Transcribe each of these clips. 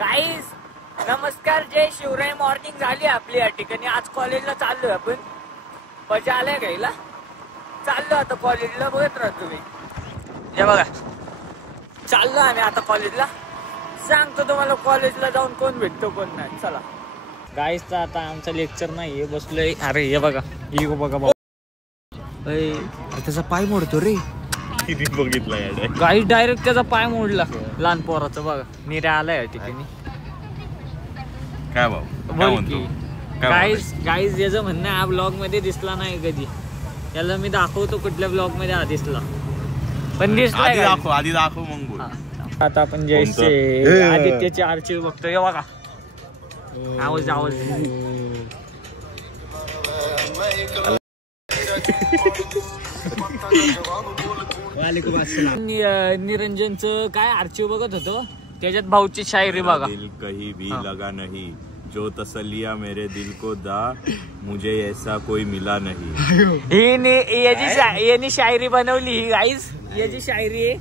Guys नमस्कार, जय Shivray. Morning झाली आपली या ठिकाणी. आज कॉलेजला चाललोय आपण. मजा आलाय घ्यायला. चाललो आता कॉलेजला. बघत राहा तुम्ही. हे बघा, चाललो आम्ही आता कॉलेजला. सांगतो तुम्हाला कॉलेजला जाऊन कोण भेटतो कोण नाही. चला गाईज, तर आता आमचं लेक्चर नाहीये, बसलोय. अरे हे बघा, ही बघा भाऊ, त्याचा पाय मोडतो रे. बघितलं गाईज डायरेक्ट त्याचा पाय मोडला लहान पोराचं. बघा निऱ्या आलाय या ठिकाणी. काय भाऊ गाईज याचं म्हणणं हा ब्लॉग मध्ये दिसला नाही कधी. याला मी दाखवतो कुठल्या ब्लॉग मध्ये हा दिसला, पण दिसला आधी दाखव मग बोल. आता आपण जयचे आदित्यचे आर्चिव बघतो. हे बघा, आवाज निरंजनचं काय आर्चिव बघत होतो. त्याच्यात भाऊची शायरी बघा. दिल कहीं भी लगा नहीं, जो तसलिया मेरे दिल को दा, मुझे ऐसा कोई मिला नहीं. याची शायरी बनवली ही गाईज. याची शायरी आहे.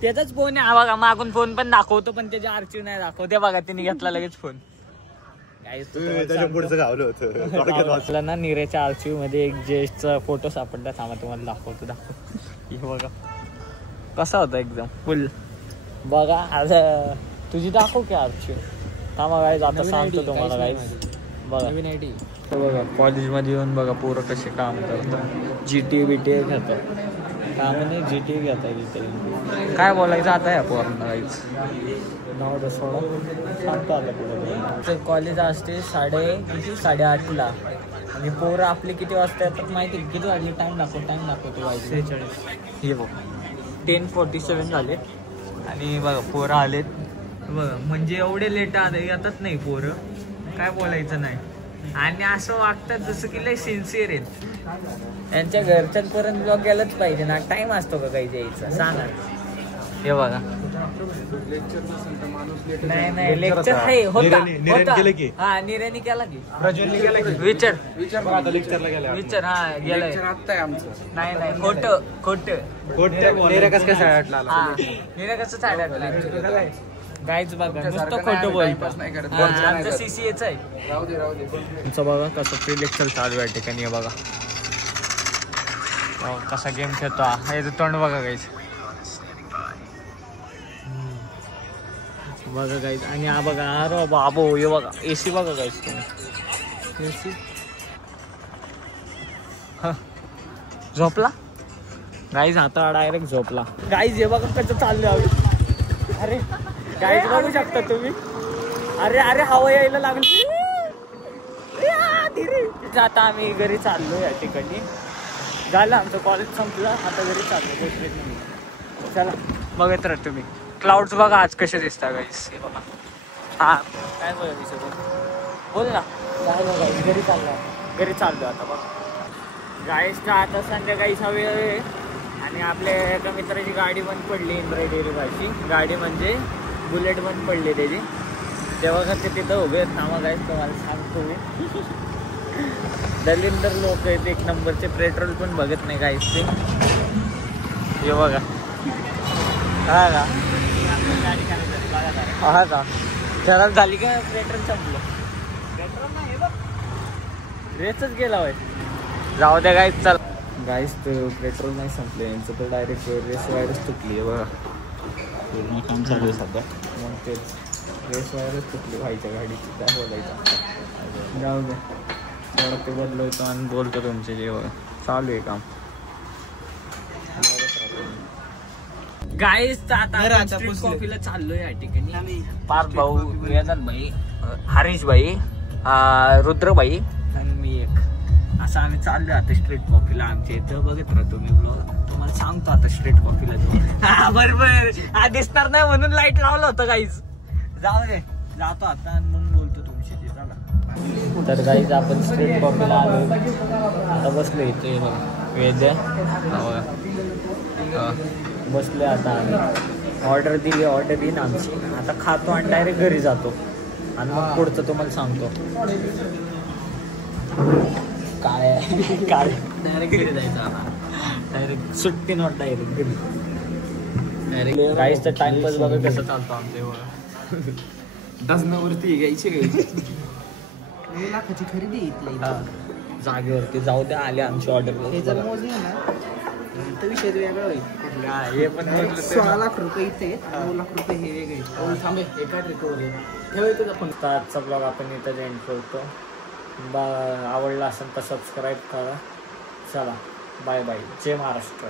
त्याचाच फोन आहे बघा. मागून फोन पण दाखवतो, पण त्याचे आर्चिव नाही दाखवते. बघा तिने घेतला लगेच फोन. ना निरेच्या आर्चिव मध्ये एक जेसचा फोटो सापडला. थांबा तुम्हाला दाखवतो. हे बघा कसा होता एकदम फुल. बघा आता तुझी दाखव की आर्चिव. थांबा गाईज, आता सांगतो तुम्हाला गाईज. बघा बघा कॉलेजमध्ये येऊन बघा पोरं कसे काम करतात. जीटी बीटी घेतात. काम नाही, जीटी घेतात तिथे. काय बोलायचं आता या पोरांना गाईज. नाव सोडा, सांगतो आता पुढे. कॉलेज असते 8:30ला आणि पोरं आपले किती वाजता येतात माहिती? किती वाजले? टाइम दाखवतो गाईज. हे बघ 10:47 झाले आणि बघा पोरं आलेत बघा. म्हणजे एवढे लेट येतात नाही पोरं, काय बोलायचं नाही. आणि असं वागतात जसं की लय सिन्सिअर आहेत. त्यांच्या घरच्यांपर्यंत ब्लॉग गेलाच पाहिजे ना. टाइम असतो का काही द्यायचा सांगा. हे बघा, नाही लेक्चर आहे होता. हा निरेने केला की विचार हा गेलाय. नाही खोटं निरे कसं साडेआठला. गाईच बघा नुसतं खोटं बोलतो. आमचं सीसीएच आहे. तुमचं बघा कसं फ्री लेक्चर चालू आहे ठिकाणी. बघा कसा गेम खेळतो. याचं तोंड बघा गाईच. बघा गाईज. आणि हा बघा, अरे बाबो हे बघा एसी बघा गाईज. तुम्ही एसी झोपला गाईज. आता डायरेक्ट झोपला गाईज. हे बघा कसं चाललं. अरे गाईज बघू शकता तुम्ही. अरे हवा यायला लागली. आता आम्ही घरी चाललो या ठिकाणी. झालं आमचं कॉलेज संपलं. आता घरी चाललो. चला बघत राहा तुम्ही. क्लाउड्स बघा आज कसे दिसतात गाईस. हे बघा. हा काय बोल ना. काय बघा घरी चाललो आता बघा. गाईसचा आता संध्याकाळीचा वेळ आहे आणि आपल्या एका मित्राची गाडी बंद पडली. इंद्रायणी गाडी म्हणजे बुलेट बंद पडली त्याची. तेव्हा का ते तिथं उभे थांबा गाईस. तुम्हाला सांगतो मी. दलिंदर लोक आहेत एक नंबरचे. पेट्रोल पण बघत नाही गाईस ते. हे बघा. हा का हा का खराब झाली का? पेट्रोल संपलं. पेट्रोल नाही बघ, रेसच गेला होय. जाऊ द्या गाईस. चल गाईस, तर पेट्रोल नाही संपलं यांचं. तर डायरेक्ट रेस वायरच तुटली आहे बघा. पूर्ण काम चालू आहे सध्या. मग तेच रेस वायरच तुटली व्हायच्या गाडीची. काय बोलायचं. जाऊ द्या. थोडं ते बदलवतो आणि बोलतो तुमचे जे चालू आहे काम. गाईस आता स्ट्रीट कॉफीला चाललोय या ठिकाणी. पार्थ भाऊ, वेदांत भाई, हरीश भाई, रुद्रभाई आणि मी एक असं आम्ही चाललोय आता स्ट्रीट कॉफीला. आमच्या इथं बघत राहतो मी ब्लॉग. तुम्हाला सांगतो आता स्ट्रीट कॉफीला जाऊ. बरोबर दिसणार नाही म्हणून लाईट लावलं होतं गाईज. जाऊ दे, जातो आता आणि मग बोलतो तुमची ते. चला तर गाईज आपण स्ट्रीट कॉफीला आलो. आता बसलो इथे वेद बसले. आता आम्ही ऑर्डर दिली. ऑर्डर येईन आमची. आता खातो आणि डायरेक्ट घरी जातो आणि मग पुढचं तुम्हाला सांगतो. काय डायरेक्ट घरी जायचं. आता डायरेक्ट सुट्टी नॉट डायरेक्ट घरी. डायरेक्ट गाईसचा टाइमपास बघा कसं चालतो आमच्या. डझनावरती घ्यायची घ्यायची 9 लाखाची खरेदी आहे इथल्या जागेवरती जाऊ द्या आले आमची ऑर्डर हे जर मोजले ना तर विषय वेगळा होईल. हे पण 16 लाख रुपये इथे 9 लाख रुपये हे वेगळे थांबे एका रिकवर ठेवायचं आपण. आजचा ब्लॉग आपण इथं एंड करतो. आवडला असेल तर सबस्क्राईब करा. चला बाय बाय. जय महाराष्ट्र.